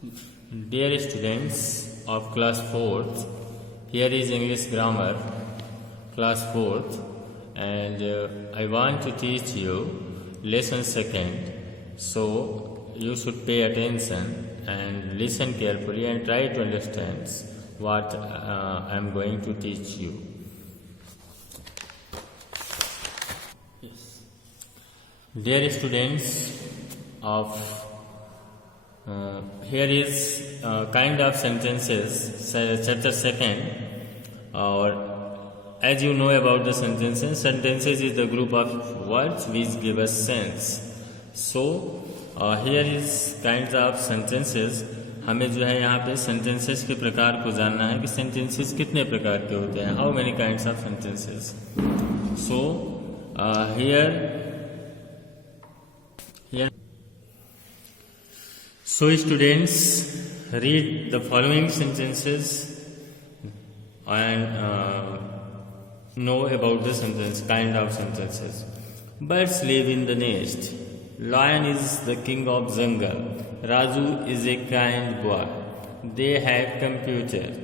Dear students of class 4th, here is English grammar class 4th, and I want to teach you lesson 2nd. So you should pay attention and listen carefully and try to understand what I am going to teach you. Dear students of here is kind of sentences, chapter 2nd, or as you know about the sentences is the group of words which give us sense. So here is kinds of sentences. हमें जो है यहाँ पे sentences के प्रकार को जानना है कि sentences कितने प्रकार के होते हैं, how many kinds of sentences. So here So students, read the following sentences and know about the kind of sentences. Birds live in the nest. Lion is the king of jungle. Raju is a kind boy. They have computer.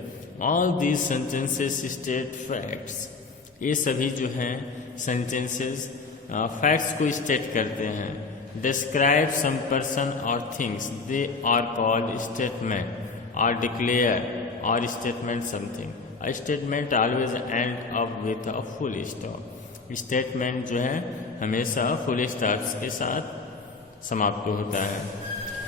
All these sentences state facts. ये सभी जो हैं sentences facts को state करते हैं. Describe some person or things. They are called statement or declare or statement something. A statement always end up with a full stop. Statement जो है हमेशा full stops के साथ समाप्त होता है.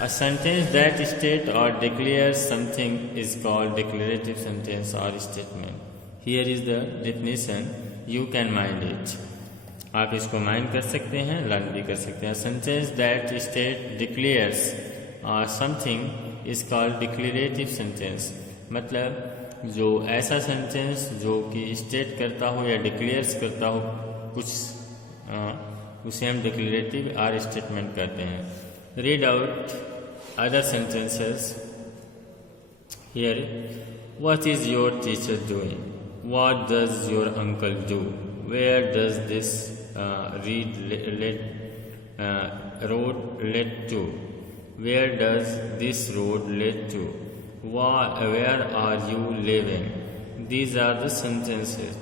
A sentence that states or declares something is called declarative sentence or statement. Here is the definition. You can mind it. आप इसको माइंड कर सकते हैं, लर्न भी कर सकते हैं. Sentence that state declares something is called declarative sentence. मतलब जो ऐसा सेंटेंस जो कि स्टेट करता हो या डिक्लेयर्स करता हो कुछ, उसे हम डिक्लेरेटिव और स्टेटमेंट कहते हैं. Read out other sentences. Here, what is your teacher doing? What does your uncle do? Where does this road lead to? Where does this road lead to? Where are you living? These are the sentences.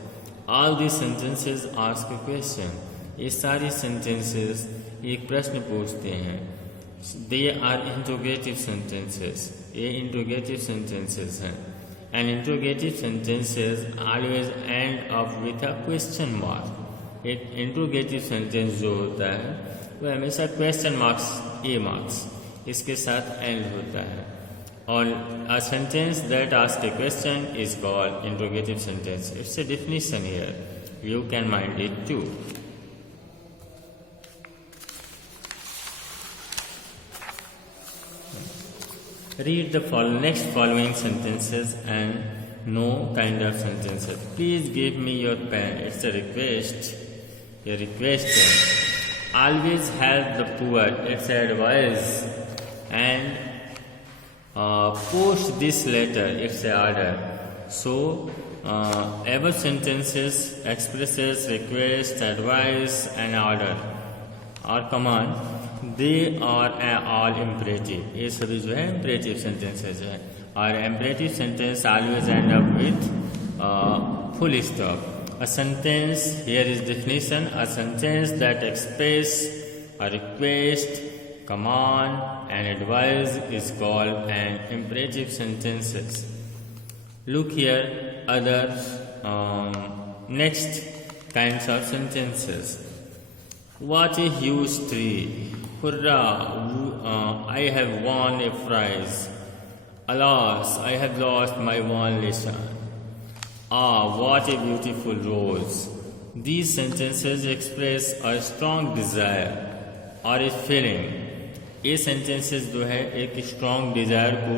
All these sentences ask a question. ये सारी sentences एक प्रश्न पूछते हैं. They are interrogative sentences. ये interrogative sentences हैं. And interrogative sentences always end up with a question mark. एक interrogative sentence जो होता है वह हमेशा question marks, A marks, इसके साथ end होता है. और a sentence that asks a question is called interrogative sentence. It's a definition here. You can mind it too. Read the next following sentences and know kind of sentences. Please give me your pen. It's a request. A request. Always help the poor. It's advice. And post this letter. It's an order. So every sentences expresses request, advice, and order or command. They are all imperative. ये सभी जो है imperative sentences है. और imperative sentence always end up with full stop. A sentence, here is definition. A sentence that expresses a request, command, and advice is called an imperative sentences. Look here, other next kinds of sentences. What a huge tree! Hurrah! I have won a prize. Alas, I have lost my one lesson. Ah, what a beautiful rose. These sentences express a strong desire or a feeling. ये sentences जो है एक strong desire को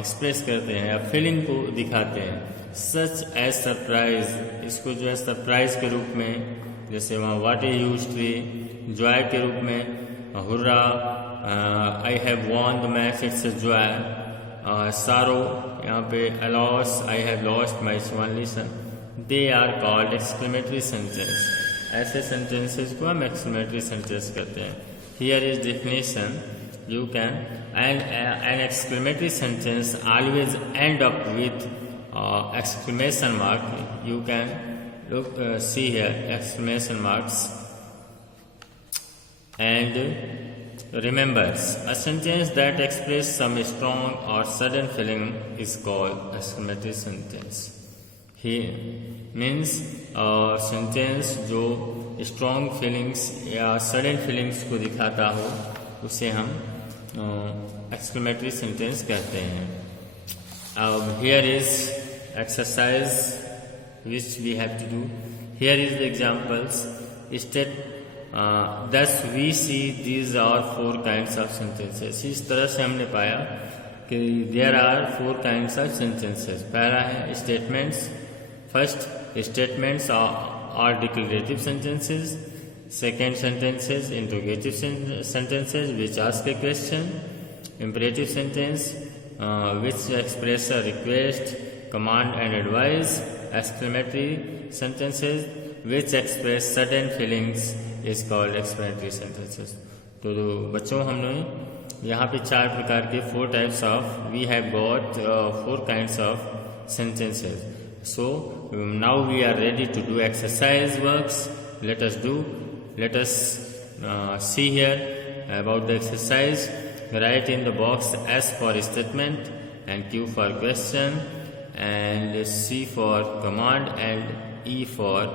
express करते हैं या feeling को दिखाते हैं. Such as surprise, इसको जो है surprise के रूप में, जैसे वहाँ what a huge tree, joy के रूप में hurrah, I have won the match, it's a joy. Sorrow, यहाँ पे alas, I have lost my one lesson. They are called exclamatory sentence. ऐसे sentences को हम exclamatory sentence कहते हैं. Here is definition. you can, and an exclamatory sentence always end up with exclamation mark. You can look see here exclamation marks. And remember, a sentence that expresses some strong or sudden feeling is called exclamatory sentence. He means sentence जो strong feelings या sudden feelings को दिखाता हो उसे हम exclamatory sentence कहते हैं. अब here is exercise which we have to do. Here is the examples. State thus we see these are 4 kinds of sentences. इस तरह से हमने पाया कि there are 4 kinds of sentences. पहला है statements. First, statements are declarative sentences. Second, sentences, interrogative sentences which ask a question. Imperative sentence which express a request, command and advice. Exclamatory sentences which express sudden feelings is called exclamatory sentences. तो बच्चों हमने यहाँ पे 4 प्रकार के 4 types of, we have got 4 kinds of sentences. So now we are ready to do exercise works. Let us see here about the exercise. Write in the box S for statement and Q for question and C for command and E for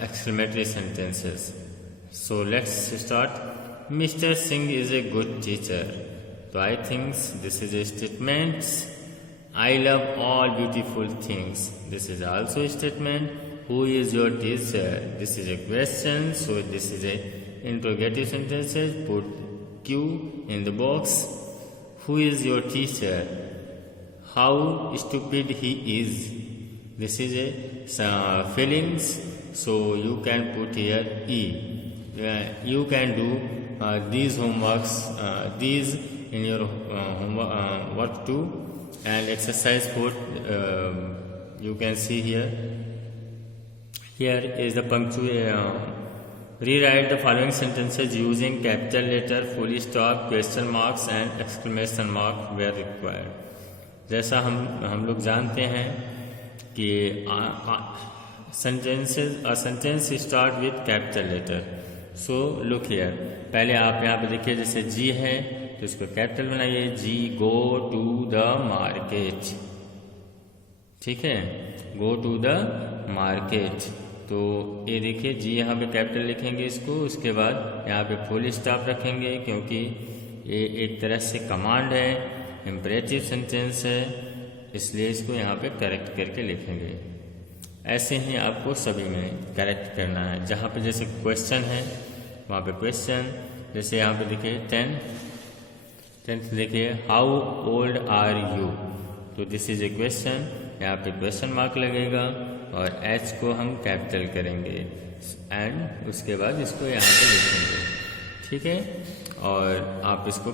exclamatory sentences. So let's start. Mr. Singh is a good teacher. So I think this is a statement. I love all beautiful things. This is also a statement. Who is your teacher? This is a question. So this is a interrogative sentences. Put Q in the box. Who is your teacher? How stupid he is. This is a feelings. So you can put here E. You can do these homeworks, these in your work too. And exercise 4 you can see here. Here is the punctuation. Rewrite the following sentences using capital letter, full stop, question marks and exclamation mark where required. जैसा हम लोग जानते हैं कि a sentence start with capital letter. So look here. पहले आप यहाँ पे देखिए जैसे G है तो इसको कैपिटल बनाइए. G go to the market. ठीक है, go to the market. तो ये देखिए G यहाँ पे कैपिटल लिखेंगे इसको. उसके बाद यहाँ पे फुल स्टॉप रखेंगे क्योंकि ये एक तरह से कमांड है, इम्परेटिव सेंटेंस है, इसलिए इसको यहाँ पे करेक्ट करके लिखेंगे. ऐसे ही आपको सभी में करेक्ट करना है. जहाँ पे जैसे क्वेश्चन है वहाँ पे क्वेश्चन, जैसे यहाँ पे देखिए 10th देखिए हाउ ओल्ड आर यू. तो दिस इज ए क्वेश्चन. यहाँ पे क्वेश्चन मार्क लगेगा और H को हम कैपिटल करेंगे एंड उसके बाद इसको यहाँ पे लिखेंगे. ठीक है, और आप इसको